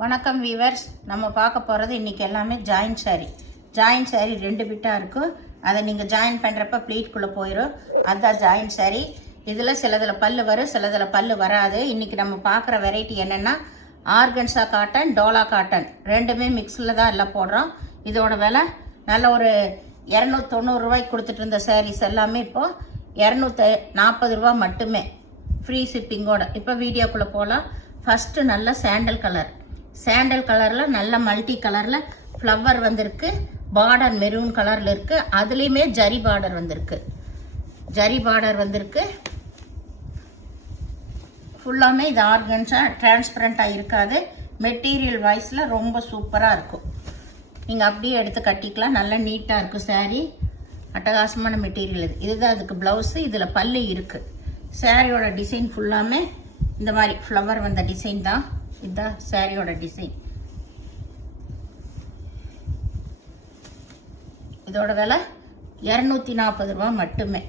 வணக்கம் வீவர்ஸ். நம்ம பார்க்க போகிறது இன்றைக்கி எல்லாமே ஜாயின்ட் சாரீ 2 பிட்டாக இருக்கும். அதை நீங்கள் ஜாயின் பண்ணுறப்ப ப்ளீட்குள்ளே போயிடும். அதுதான் ஜாயின்ட் சாரீ. இதில் சிலதில் பல்லு வரும், சிலதில் பல்லு வராது. இன்றைக்கி நம்ம பார்க்குற வெரைட்டி என்னென்னா ஆர்கன்ஸா காட்டன், டோலா காட்டன் ரெண்டுமே மிக்ஸில் தான் எல்லாம் போடுறோம். இதோட விலை நல்ல ஒரு 290 ரூபாய்க்கு கொடுத்துட்டு இருந்த சாரீஸ் எல்லாமே இப்போது 240 ரூபா மட்டுமே, ஃப்ரீ ஷிப்பிங்கோட. இப்போ வீடியோக்குள்ளே போகலாம். ஃபஸ்ட்டு நல்ல சாண்டல் கலரில் நல்ல மல்டி கலரில் ஃப்ளவர் வந்திருக்கு. பார்டர் மெரூன் கலரில் இருக்குது. அதுலேயுமே ஜரி பார்டர் வந்திருக்கு. ஃபுல்லாமே இது ஆர்கன்ஸாக டிரான்ஸ்பரண்ட்டாக இருக்காது. மெட்டீரியல் வைஸில் ரொம்ப சூப்பராக இருக்கும். நீங்கள் அப்படியே எடுத்து கட்டிக்கலாம். நல்லா நீட்டாக இருக்கும் சாரீ. அட்டகாசமான மெட்டீரியல் இதுதான் அதுக்கு ப்ளவுஸு. இதில் பல்லு இருக்குது. சாரியோட டிசைன் ஃபுல்லாமே இந்த மாதிரி ஃப்ளவர் வந்த டிசைன் தான். இதுதான் சாரியோட டிசைன். இதோட விலை 240 ரூபா மட்டுமே.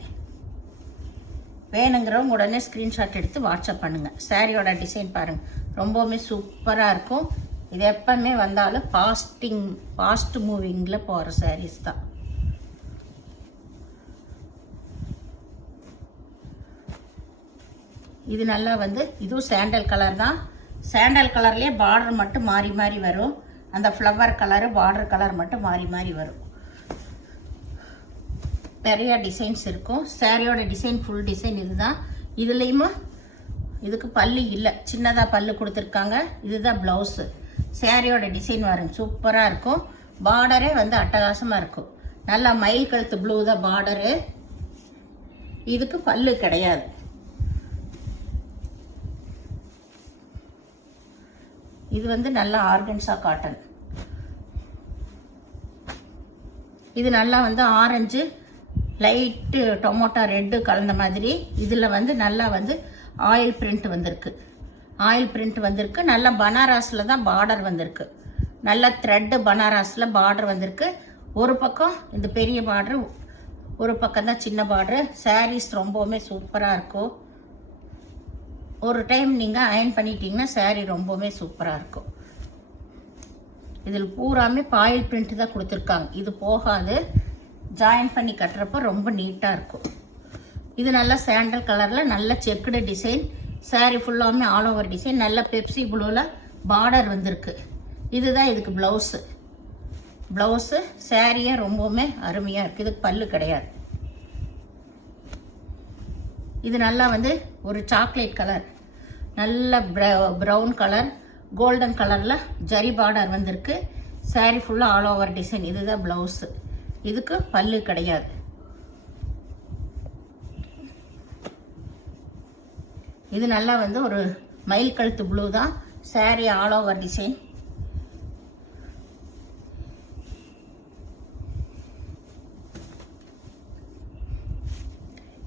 வேணுங்கிறவங்க உடனே ஸ்க்ரீன்ஷாட் எடுத்து வாட்ஸ்அப் பண்ணுங்கள். சாரியோட டிசைன் பாருங்கள், ரொம்பவுமே சூப்பராக இருக்கும். இது எப்பவுமே வந்தாலும் ஃபாஸ்ட் மூவிங்கில் போகிற சாரீஸ் தான். இது நல்லா இதுவும் சாண்டல் கலர் தான். சாண்டல் கலர்லேயே பார்டர் மட்டும் மாறி மாறி வரும். அந்த ஃப்ளவர் கலரு பார்டர் கலர் மட்டும் மாறி மாறி வரும். நிறைய டிசைன்ஸ் இருக்கும். சாரியோட டிசைன் ஃபுல் டிசைன் இதுதான். இதுலேயுமே இதுக்கு பல்லு இல்லை, சின்னதாக பல்லு கொடுத்துருக்காங்க. இதுதான் ப்ளவுஸு. சாரியோட டிசைன் வரும், சூப்பராக இருக்கும். பார்டரே அட்டகாசமாக இருக்கும். நல்லா மயில் கழுத்து ப்ளூ தான் பார்டரு. இதுக்கு பல்லு கிடையாது. இது நல்லா ஆர்கன்ஸா காட்டன். இது நல்லா ஆரஞ்சு லைட்டு டொமேட்டோ ரெட்டு கலந்த மாதிரி. இதில் நல்லா ஆயில் பிரிண்ட் வந்திருக்கு. நல்லா பனாரஸில் தான் பார்டர் வந்திருக்கு. நல்ல த்ரெட்டு பனாரஸில் பார்டர் வந்திருக்கு. ஒரு பக்கம் இந்த பெரிய பார்டர், ஒரு பக்கம் தான் சின்ன பார்டர். சாரீஸ் ரொம்பவுமே சூப்பராக இருக்கும். ஒரு டைம் நீங்கள் அயன் பண்ணிட்டீங்கன்னா சாரீ ரொம்பவுமே சூப்பராக இருக்கும். இதில் பூராமே பாயில் பிரிண்ட் தான் கொடுத்துருக்காங்க. இது போகாது. ஜாயின் பண்ணி கட்டுறப்போ ரொம்ப நீட்டாக இருக்கும். இது நல்லா சாண்டல் கலரில் நல்ல செக்குடு டிசைன். சாரீ ஃபுல்லாமே ஆல் ஓவர் டிசைன். நல்ல பெப்சி ப்ளூவில் பார்டர் வந்திருக்கு. இதுதான் இதுக்கு ப்ளவுஸு. சாரியே ரொம்பவுமே அருமையாக இருக்குது. இதுக்கு பல்லு கிடையாது. இது நல்லா ஒரு சாக்லேட் கலர், நல்ல ப்ரௌன் கலர், கோல்டன் கலரில் ஜரி பார்டர் வந்திருக்கு. சாரீ ஃபுல்லாக ஆல் ஓவர் டிசைன். இதுதான் ப்ளவுஸு. இதுக்கு பல்லு கிடையாது. இது நல்லா ஒரு மயில் கழுத்து ப்ளூ தான். Sari all over design.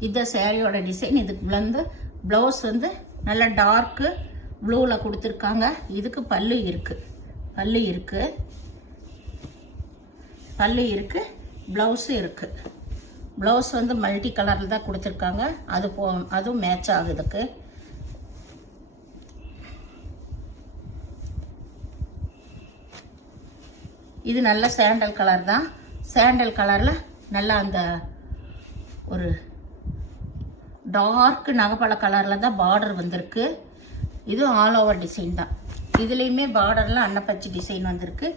இதுதான் சாரியோட டிசைன். இதுக்கு ப்ளவுஸ் நல்ல டார்க்கு ப்ளூவில் கொடுத்துருக்காங்க. இதுக்கு பல்லு இருக்கு. ப்ளவுஸு இருக்குது. ப்ளவுஸ் மல்டி கலரில் தான் கொடுத்துருக்காங்க. அதுவும் மேட்ச் ஆகுதுக்கு. இது நல்ல சாண்டல் கலர் தான். சாண்டல் கலரில் நல்லா அந்த ஒரு டார்க் நகப்பழ கலரில் தான் பார்டர் வந்திருக்கு. இது ஆல் ஓவர் டிசைன் தான். இதுலேயுமே பார்டரில் அன்னப்பச்சி டிசைன் வந்திருக்கு.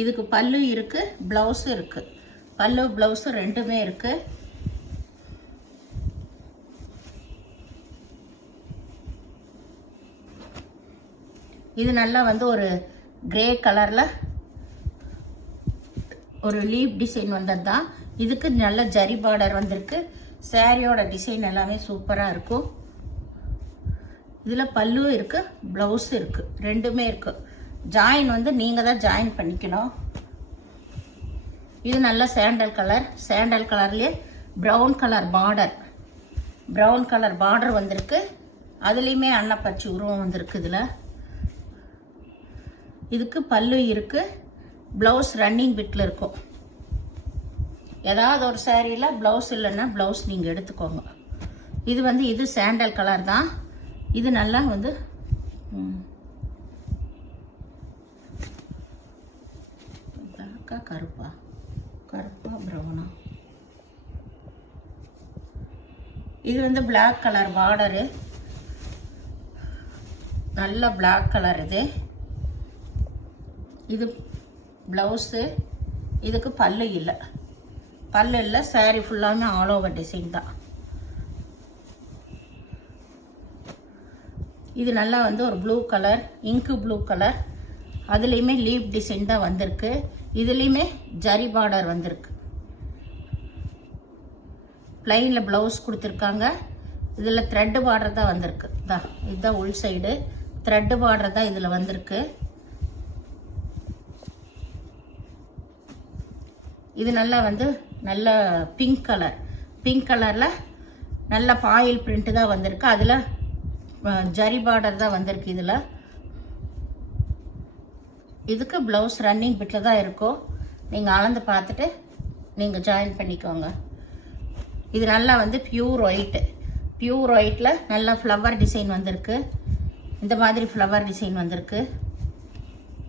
இதுக்கு பல்லு இருக்குது, ப்ளவுஸும் இருக்குது. பல்லு ப்ளவுஸு ரெண்டுமே இருக்குது. இது நல்லா ஒரு கிரே கலரில் ஒரு லீப் டிசைன் வந்தது தான். இதுக்கு நல்ல ஜரி பார்டர் வந்திருக்கு. சாரியோட டிசைன் எல்லாமே சூப்பராக இருக்கும். இதில் பல்லு இருக்குது, ப்ளவுஸு இருக்குது, ரெண்டுமே இருக்குது. ஜாயின் நீங்கள் தான் ஜாயின் பண்ணிக்கணும். இது நல்ல சாண்டல் கலர்லேயே ப்ரௌன் கலர் பார்டர் வந்திருக்கு. அதுலேயுமே அன்னப்பச்சி உருவம் வந்திருக்கு. இதுக்கு பல்லு இருக்குது, ப்ளவுஸ் ரன்னிங் பிட்டில் இருக்கும். ஏதாவது ஒரு சாரியில் ப்ளவுஸ் இல்லைன்னா ப்ளவுஸ் நீங்கள் எடுத்துக்கோங்க. இது சாண்டல் கலர் தான். இது நல்லா பிளாக்கா கருப்பா ப்ரௌனா? இது வந்து பிளாக் கலர் பார்டரு, நல்ல பிளாக் கலர். இது ப்ளவுஸு. இதுக்கு பல்லு இல்லை, சாரீ ஃபுல்லாமே ஆல் ஓவர் டிசைன் தான். இது நல்லா வந்து ஒரு ப்ளூ கலர், இங்கு ப்ளூ கலர். அதுலேயுமே லீப் டிசைன் தான் வந்திருக்கு. இதுலேயுமே ஜரி பார்டர் வந்திருக்கு. ப்ளைனில் ப்ளவுஸ் கொடுத்துருக்காங்க. இதில் த்ரெட்டு பார்டர் தான் வந்திருக்கு. இதுதான் உள் சைடு, த்ரெட்டு பார்டர் தான் இதில் வந்திருக்கு. இது நல்லா வந்து நல்ல பிங்க் கலரில் நல்ல பாயில் பிரிண்ட்டு தான் வந்திருக்கு. அதில் ஜரி பார்டர் தான் வந்திருக்கு. இதுக்கு ப்ளவுஸ் ரன்னிங் பிட்டில் தான் இருக்கும். நீங்கள் அளந்து பார்த்துட்டு நீங்கள் ஜாயின் பண்ணிக்கோங்க. இது நல்லா வந்து பியூர் ஒயிட்டில் நல்லா ஃப்ளவர் டிசைன் வந்திருக்கு. இந்த மாதிரி ஃப்ளவர் டிசைன் வந்திருக்கு.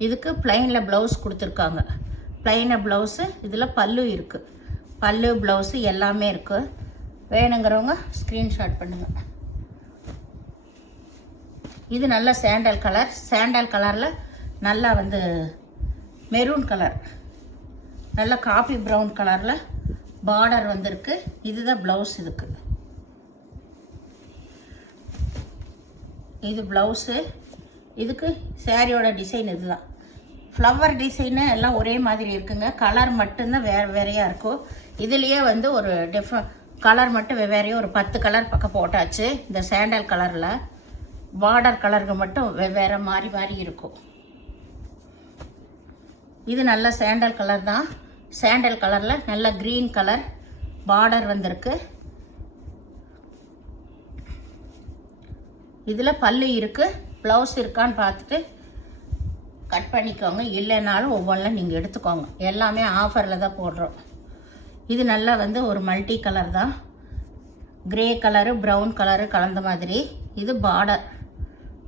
இதுக்கு ப்ளைனில் ப்ளவுஸ் கொடுத்துருக்காங்க. ப்ளைனில் ப்ளவுஸு, இதில் பல்லு இருக்குது. பல்லு ப்ளவுஸு எல்லாமே இருக்குது. வேணுங்கிறவங்க ஸ்க்ரீன்ஷாட் பண்ணுங்கள். இது நல்ல சாண்டல் கலரில் நல்லா வந்து மெரூன் கலர், நல்ல காஃபி ப்ரௌன் கலரில் பார்டர் வந்திருக்கு. இதுதான் ப்ளவுஸ். இது ப்ளவுஸு. இதுக்கு சாரியோட டிசைன் இதுதான். ஃப்ளவர் டிசைனு எல்லாம் ஒரே மாதிரி இருக்குங்க. கலர் மட்டும்தான் வேறையாக இருக்கும். இதுலேயே வந்து ஒரு கலர் மட்டும் வெவ்வேறையாக ஒரு 10 கலர் பக்கம் போட்டாச்சு. இந்த சாண்டல் கலரில் பார்டர் கலருக்கு மட்டும் வெவ்வேறு மாறி இருக்கும். இது நல்ல சாண்டல் கலர் தான். சாண்டல் கலரில் நல்ல க்ரீன் கலர் பார்டர் வந்திருக்கு. இதில் பல்லு இருக்குது, ப்ளவுஸ் இருக்கான்னு பார்த்துட்டு கட் பண்ணிக்கோங்க. இல்லைனாலும் ஒவ்வொன்றில் நீங்கள் எடுத்துக்கோங்க. எல்லாமே ஆஃபரில் தான் போடுறோம். இது நல்லா வந்து ஒரு மல்டி கலர் தான். கிரே கலரு ப்ரௌன் கலரு கலந்த மாதிரி. இது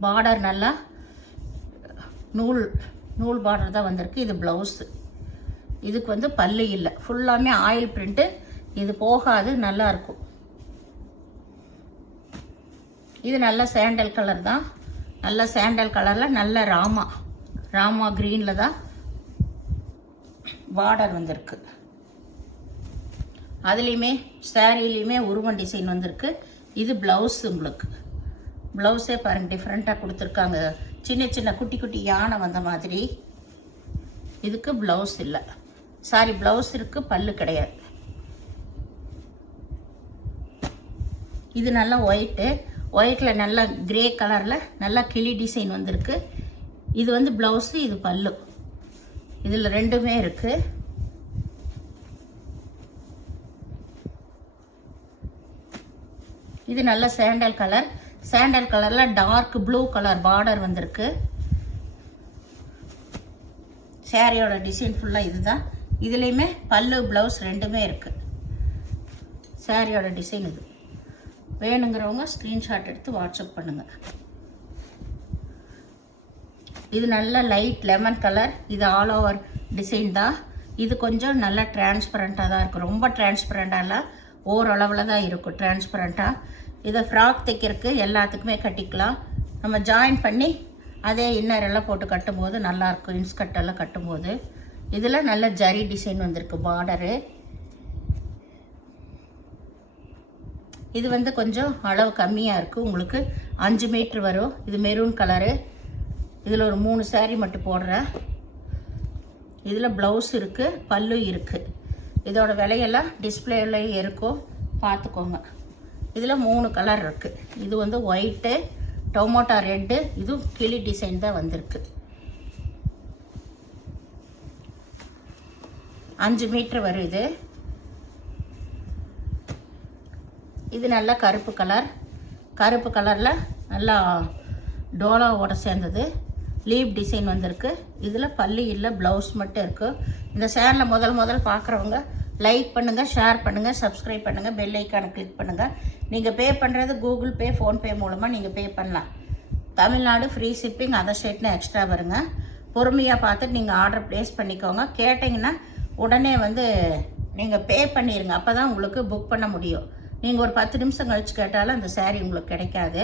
பார்டர் நல்லா நூல் பார்டர் தான் வந்திருக்கு. இது ப்ளவுஸு. இதுக்கு வந்து பல்லு இல்லை, ஃபுல்லாமே ஆயில் பிரிண்ட்டு. இது போகாது, நல்லாயிருக்கும். இது நல்ல சாண்டல் கலர் தான். நல்ல சாண்டல் கலரில் நல்ல ராமா க்ரீனில் தான் பார்டர் வந்திருக்கு. அதுலேயுமே சாரீலேயுமே உருவம் டிசைன் வந்திருக்கு. இது ப்ளவுஸ். உங்களுக்கு ப்ளவுஸே பாருங்கள் டிஃப்ரெண்ட்டாக கொடுத்துருக்காங்க. சின்ன குட்டி யானை வந்த மாதிரி. இதுக்கு ப்ளவுஸ் இல்லை, ப்ளவுஸ் இருக்குது, பல்லு கிடையாது. இது நல்லா ஒயிட்டில் நல்லா கிரே கலரில் நல்லா கிளி டிசைன் வந்திருக்கு. இது வந்து ப்ளவுஸு, இது பல்லு. இதில் ரெண்டுமே இருக்குது. இது நல்ல சாண்டல் கலரில் டார்க் ப்ளூ கலர் பார்டர் வந்திருக்கு. சாரியோட டிசைன் ஃபுல்லாக இதுதான். இதுலேயுமே பல்லு ப்ளவுஸ் ரெண்டுமே இருக்குது. சாரியோட டிசைன் இது. வேணுங்கிறவங்க ஸ்க்ரீன்ஷாட் எடுத்து வாட்ஸ்அப் பண்ணுங்கள். இது நல்ல லைட் லெமன் கலர். இது ஆல் ஓவர் டிசைன் தான். இது கொஞ்சம் நல்லா டிரான்ஸ்பரண்ட்டாக தான் இருக்கும். ரொம்ப டிரான்ஸ்பரண்ட்டாக இல்லை, ஓரளவில் தான் இருக்கும் டிரான்ஸ்பரண்ட்டாக. இதை ஃப்ராக் தைக்கிறதுக்கு எல்லாத்துக்குமே கட்டிக்கலாம். நம்ம ஜாயின் பண்ணி அதே இன்னரெல்லாம் போட்டு கட்டும்போது நல்லாயிருக்கும். இன்ஸ்கர்ட்டெல்லாம் கட்டும்போது. இதில் நல்ல ஜரி டிசைன் வந்திருக்கு பார்டரு. இது வந்து கொஞ்சம் அளவு கம்மியாக இருக்குது. உங்களுக்கு 5 மீட்ரு வரும். இது மெரூன் கலரு. இதில் ஒரு 3 சாரீ மட்டும் போடுறேன். இதில் ப்ளவுஸ் இருக்குது, பல்லு இருக்குது. இதோட விலையெல்லாம் டிஸ்பிளேலையும் இருக்கும், பார்த்துக்கோங்க. இதில் 3 கலர் இருக்குது. இது வந்து ஒயிட்டு, டொமேட்டோ ரெட்டு, இதுவும் கிளி டிசைன் தான் வந்திருக்கு. 5 மீட்ரு வரும் இது. இது நல்லா கருப்பு கலரில் நல்லா டோலாவோட சேர்ந்தது. லீப் டிசைன் வந்திருக்கு. இதில் பல்லு இல்லை, ப்ளவுஸ் மட்டும் இருக்குது. இந்த சேனலை முதல் பார்க்குறவங்க லைக் பண்ணுங்கள், ஷேர் பண்ணுங்கள், சப்ஸ்கிரைப் பண்ணுங்கள், பெல் ஐக்கானை கிளிக் பண்ணுங்கள். நீங்கள் பே பண்ணுறது கூகுள் பே, ஃபோன்பே மூலமாக நீங்கள் பே பண்ணலாம். தமிழ்நாடு ஃப்ரீ ஷிப்பிங், அதர் ஸ்டேட்னா எக்ஸ்ட்ரா வருங்க. பொறுமையாக பார்த்துட்டு நீங்கள் ஆர்டர் ப்ளேஸ் பண்ணிக்கோங்க. கேட்டிங்கன்னா உடனே வந்து நீங்கள் பே பண்ணிடுங்க. அப்போ தான் உங்களுக்கு புக் பண்ண முடியும். நீங்கள் ஒரு 10 நிமிஷம் கழித்து கேட்டாலும் அந்த சாரீ உங்களுக்கு கிடைக்காது.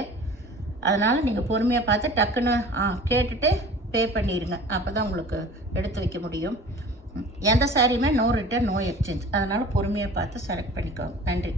அதனால் நீங்கள் பொறுமையாக பார்த்து டக்குன்னு கேட்டுட்டு பே பண்ணிடுங்க. அப்போ தான் உங்களுக்கு எடுத்து வைக்க முடியும். எந்த சாரியுமே நோ ரிட்டர்ன் நோ எக்ஸ்சேஞ்ச். அதனால் பொறுமையாக பார்த்து செலக்ட் பண்ணிக்கோங்க. நன்றி.